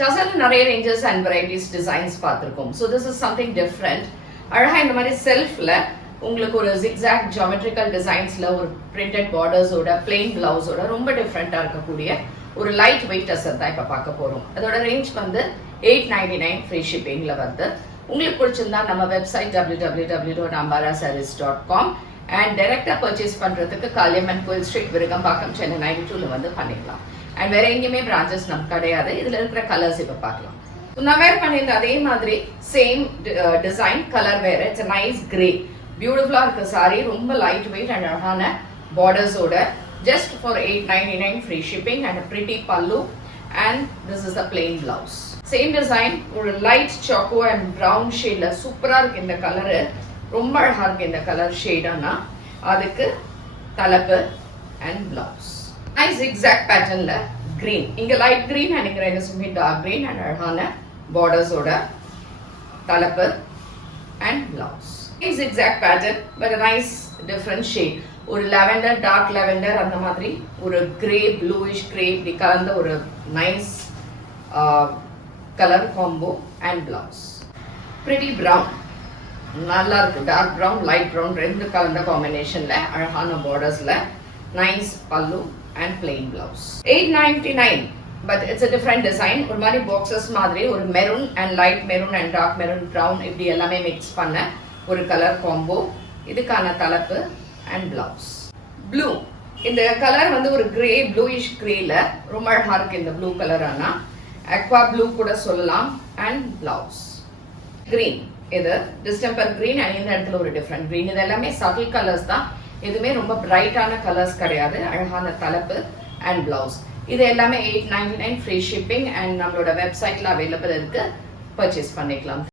டசல் நிறைய ranges and varieties designs பார்த்துருக்கோம். So this is something different. அழகா இந்த மாதிரி செல்ஃப்ல உங்களுக்கு ஒரு ஜிக்ஸாக் ஜியோமெட்ரிக்கல் டிசைன்ஸ்ல ஒரு பிரிண்டட் பார்டர்ஸோட பிளெயின் பிளவுஸோட ரொம்ப டிஃப்ரெண்டா இருக்கக்கூடிய ஒரு லைட் வெயிட் டசல் தான் இப்ப பார்க்க போறோம். அதோட ரேஞ்ச் வந்து $899 ஃப்ரீ ஷிப்பிங்ல வருது. உங்களுக்கு பிடிச்சிருந்தா நம்ம வெப்சைட் www.ambarasarees.com அண்ட் டைரக்டா பர்ச்சேஸ் பண்றதுக்கு காளியம்மன் கோயில் ஸ்ட்ரீட், விருகம்பாக்கம், சென்னை 92ல வந்து பண்ணிக்கலாம். அண்ட் வேற எங்கேயுமே பிரான்ச்சஸ் நமக்கு கிடையாது. இதுல இருக்கிற கலர்ஸ் இப்ப பார்க்கலாம். நான் வேர் பண்ணியிருந்த அதே மாதிரி சேம் டிசைன் கலர் வேற. இட்ஸ் நைஸ் கிரே, பியூட்டிஃபுல்லா இருக்கு சாரி. ரொம்ப லைட் வெயிட் அண்ட் அழகான பார்டர்ஸோட just for $899 free shipping and a pretty pallu, and this is a plain blouse. Same design, ஒரு light choco and brown shadeல சூப்பரா இருக்கு இந்த கலர். ரொம்ப அழகா இருக்கு இந்த கலர் ஷேடானா. அதுக்கு தலைப்பு and blouse. Nice zigzag patternல green. இங்க light green நினைக்கிறேன், இது சும்மா dark green and அழகான பார்டர்ஸோட தலைப்பு and blouse. Zigzag pattern but a nice different shade. ஒரு லாவெண்டர், டார்க் லாவெண்டர், அந்த மாதிரி ஒரு கிரே, ப்ளூயிஷ் கிரே, இப்படி கலந்த ஒரு nice colour combo and blouse. Pretty brown, நல்லா இருக்கு. டார்க் பிரவுன், லைட் பிரவுன் ரெண்டு கலந்த காம்பினேஷன்ல அழகான பார்டர்ஸ்ல nice pallu and plain blouse. $899 but it's a different design. ஒரு மாதிரி பாக்ஸஸ் மாதிரி ஒரு maroon and light maroon and dark maroon, brown இப்படி எல்லாமே மிக்ஸ் பண்ண ஒரு கலர் காம்போ. இதுக்கான தலைப்பு அண்ட் பிளவுஸ். ப்ளூ, இந்த கலர் வந்து ஒரு கிரே, ப்ளூயிஷ் கிரேல ரொம்ப அழகா இருக்கு இந்த ப்ளூ கலர். ஆனா அக்வா ப்ளூ கூட சொல்லலாம். அண்ட் பிளவுஸ் கிரீன், இது டிஸ்டம்பர் கிரீன் அண்ட் இந்த இடத்துல ஒரு டிஃப்ரெண்ட் கிரீன். இது எல்லாமே சட்டில் கலர்ஸ் தான், எதுவுமே ரொம்ப பிரைட்டான கலர்ஸ் கிடையாது. அழகான தலைப்பு அண்ட் பிளவுஸ். இது எல்லாமே $899 ஃப்ரீ ஷிப்பிங் அண்ட் நம்மளோட வெப்சைட்ல அவைலபிள் இருக்கு, பர்ச்சேஸ் பண்ணிக்கலாம்.